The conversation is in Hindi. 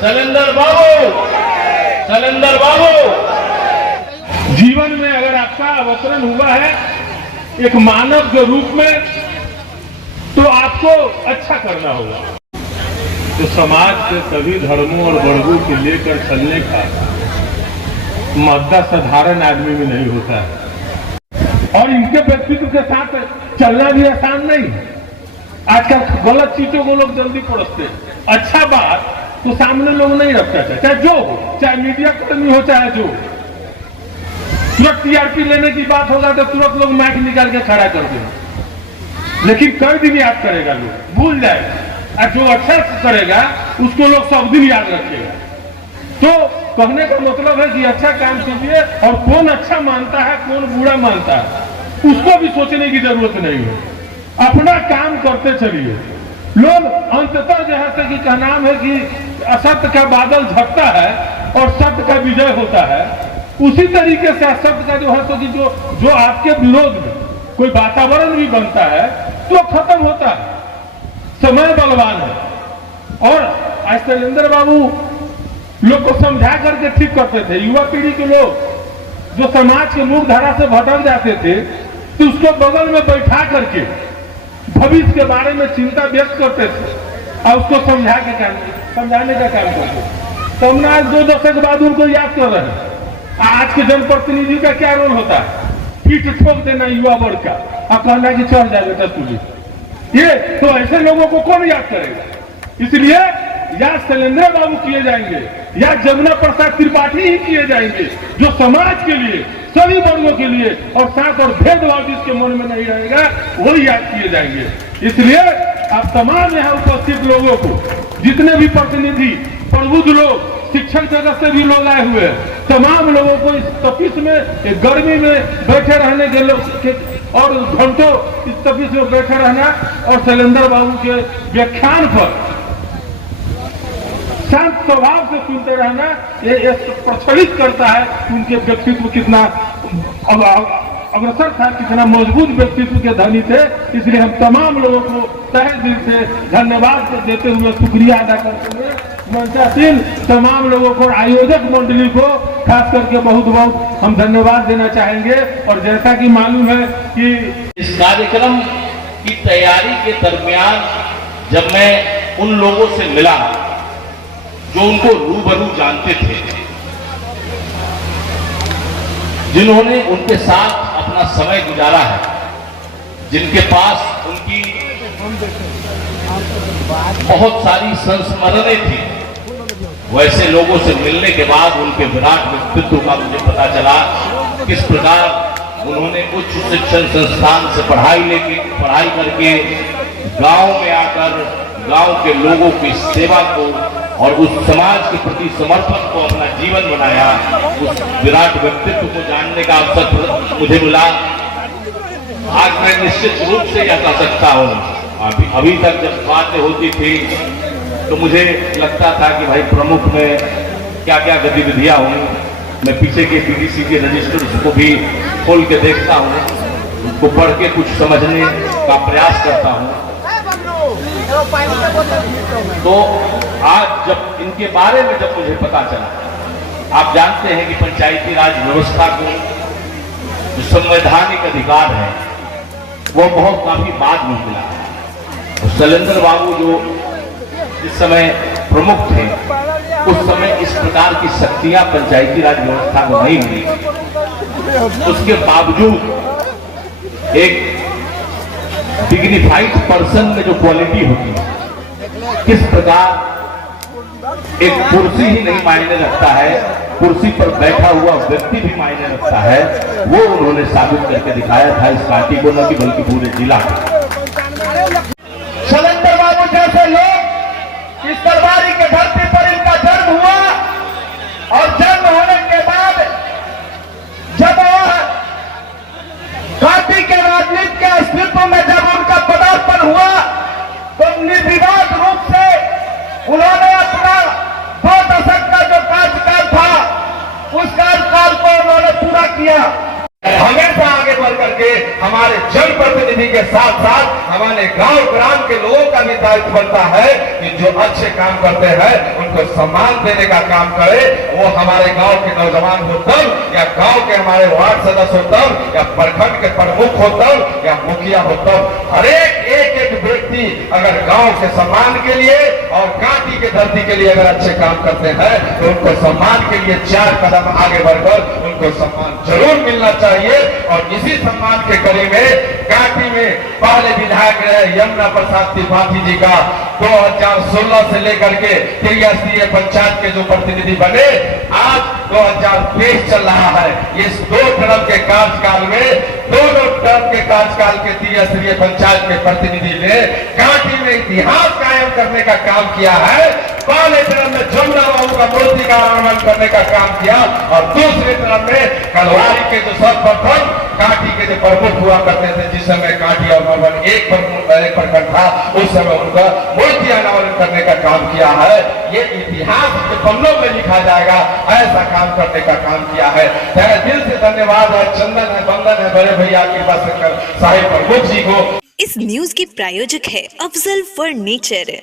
शैलेंद्र बाबू, शैलेंद्र बाबू। जीवन में अगर आपका अवतरण हुआ है एक मानव के रूप में, तो आपको अच्छा करना होगा। तो समाज के सभी धर्मों और वर्गों के लेकर चलने का मद्दा साधारण आदमी में नहीं होता है, और इनके व्यक्तित्व के साथ चलना भी आसान नहीं। आजकल गलत चीजों को लोग जल्दी परोसते हैं। अच्छा बात तो सामने लोग नहीं रखता, चाहे जो हो, चाहे मीडिया कर्मी हो, चाहे जो। तुरंत टीआरपी लेने की बात होगा तो तुरंत लोग माइक निकाल के खड़ा कर देंगे, लेकिन कई दिन याद करेगा लोग, भूल जाएगा। और जो अच्छा करेगा उसको लोग सब दिन याद रखेगा। तो कहने का मतलब है कि अच्छा काम कीजिए, और कौन अच्छा मानता है कौन बुरा मानता है उसको भी सोचने की जरूरत नहीं है। अपना काम करते चलिए। लोग अंततः जो है कि का नाम है कि असत्य का बादल झपटा है और सत्य का विजय होता है। उसी तरीके से असत्य का जो है तो कि जो आपके विरोध में कोई वातावरण भी बनता है तो खत्म होता है। समय बलवान है। और आज शैलेंद्र बाबू लोग को समझा करके ठीक करते थे। युवा पीढ़ी के लोग जो समाज के मुख्य धारा से भटक जाते थे तो उसको बगल में बैठा करके भविष्य के बारे में चिंता व्यक्त करते थे और उसको समझाने का काम करते थे। तो हमने आज 2 दशक बाद उनको याद कर रहे हैं। आज के जनप्रतिनिधि का क्या रोल होता है? पीठ ठोक देना युवा वर्ग का और कहना कि चढ़ जाए बेटा तुझे। ये तो ऐसे लोगों को कौन याद करेगा? इसलिए या शैलेंद्र बाबू किए जाएंगे या जमुना प्रसाद त्रिपाठी ही किए जाएंगे, जो समाज के लिए, सभी वर्गों के लिए और साथ और भेदभाव जिसके मन में नहीं रहेगा वही याद किए जाएंगे। इसलिए आप तमाम यहाँ उपस्थित लोगों को, जितने भी प्रतिनिधि, प्रबुद्ध लोग, शिक्षक जगत से भी लोग आए हुए हैं, तमाम लोगों को इस तपिश में, गर्मी में बैठे रहने के लोग और घंटों इस तपिश में बैठे रहना और शैलेंद्र बाबू के व्याख्यान पर शांत स्वभाव से सुनते रहना, ये प्रचलित करता है उनके व्यक्तित्व कितना अग्रसर था, कितना मजबूत व्यक्तित्व के धनी थे। इसलिए हम तमाम लोगों को तहे दिल से धन्यवाद देते हुए, शुक्रिया अदा करते हुए मंचासीन तमाम लोगों को, आयोजक मंडली को खास करके बहुत बहुत हम धन्यवाद देना चाहेंगे। और जैसा कि मालूम है कि इस कार्यक्रम की तैयारी के दरमियान जब मैं उन लोगों से मिला जो उनको रूबरू जानते थे, जिन्होंने उनके साथ अपना समय गुजारा है, जिनके पास उनकी बहुत सारी संस्मरणें थी, वैसे लोगों से मिलने के बाद उनके विराट व्यक्तित्व का मुझे पता चला। किस प्रकार उन्होंने उच्च शिक्षण संस्थान से पढ़ाई करके गांव में आकर गांव के लोगों की सेवा को और उस समाज के प्रति समर्पण को अपना जीवन बनाया। उस विराट व्यक्तित्व को जानने का अवसर मुझे मिला। आज मैं निश्चित रूप से यह कह सकता हूँ, अभी तक जब बातें होती थी तो मुझे लगता था कि भाई प्रमुख में क्या क्या गतिविधियां होंगी। मैं पीछे के पीडीसी के रजिस्टर को भी खोल के देखता हूँ, उसको पढ़ के कुछ समझने का प्रयास करता हूँ। तो आज जब इनके बारे में जब मुझे पता चला, आप जानते हैं कि पंचायती राज व्यवस्था को जो संवैधानिक अधिकार है वो बहुत काफी बाद में मिला है। शैलेंद्र बाबू जो इस समय प्रमुख थे, उस समय इस प्रकार की शक्तियां पंचायती राज व्यवस्था को नहीं मिली। उसके बावजूद एक डिग्निफाइड पर्सन में जो क्वालिटी होती है, किस प्रकार एक कुर्सी ही नहीं मायने रखता है, कुर्सी पर बैठा हुआ व्यक्ति भी मायने रखता है, वो उन्होंने साबित करके दिखाया था इस पार्टी को, न कि बल्कि पूरे जिला को। शैलेंद्र बाबू जैसे लोग इस दरबारी के धरती पर इनका जन्म हुआ और जन्म होने के बाद जब वह पार्टी के राजनीति के अस्तित्व में जब उनका पदार्पण हुआ तो निर्विवाद रूप से उन्होंने अपना 2 दशक का जो कार्यकाल था उस कार्यकाल को उन्होंने पूरा किया। हमेशा आगे बढ़ करके हमारे जनप्रतिनिधि के साथ साथ हमारे गांव ग्राम के लोगों का भी दायित्व बनता है अच्छे काम करते हैं उनको सम्मान देने का काम करे। वो हमारे गांव के नौजवान हो तब, या गांव के हमारे वार्ड सदस्य हो तब, या प्रखंड के प्रमुख हो तब, या मुखिया हो तब, हर एक व्यक्ति अगर गांव के सम्मान के लिए और कांटी के धरती के लिए अगर अच्छे काम करते हैं तो उनको सम्मान के लिए 4 कदम आगे बढ़कर उनको सम्मान जरूर मिलना चाहिए। और इसी सम्मान के कड़ी में कांटी में पहले विधायक रहे यमुना प्रसाद त्रिपाठी जी का 2016 से लेकर के त्रिस्तरीय पंचायत के जो प्रतिनिधि बने, आज 2023 चल रहा है। इस 2 टर्म के कार्यकाल में, दोनों टर्म के कार्यकाल के त्रिस्तरीय पंचायत के प्रतिनिधि ने कांटी में इतिहास कायम करने का काम किया है। पहले टर्म में जमुना बाबू का मूर्ति का अनावरण करने का काम किया और दूसरे टर्म में कलवारी के जो सर्वप्रथम कांटी के जो प्रमुख हुआ करते थे, जिस समय कांटी और मरवन एक प्रखंड था, उस समय उनका मूर्ति अनावरण करने का काम किया है। ये इतिहास के पन्नों में लिखा जाएगा, ऐसा काम करने का काम किया है। दिल से धन्यवाद है, चंदन है, बंदन है बड़े भैया कृपा शंकर साहिब प्रमुख जी को। इस न्यूज के प्रायोजक है अफजल फर्नीचर।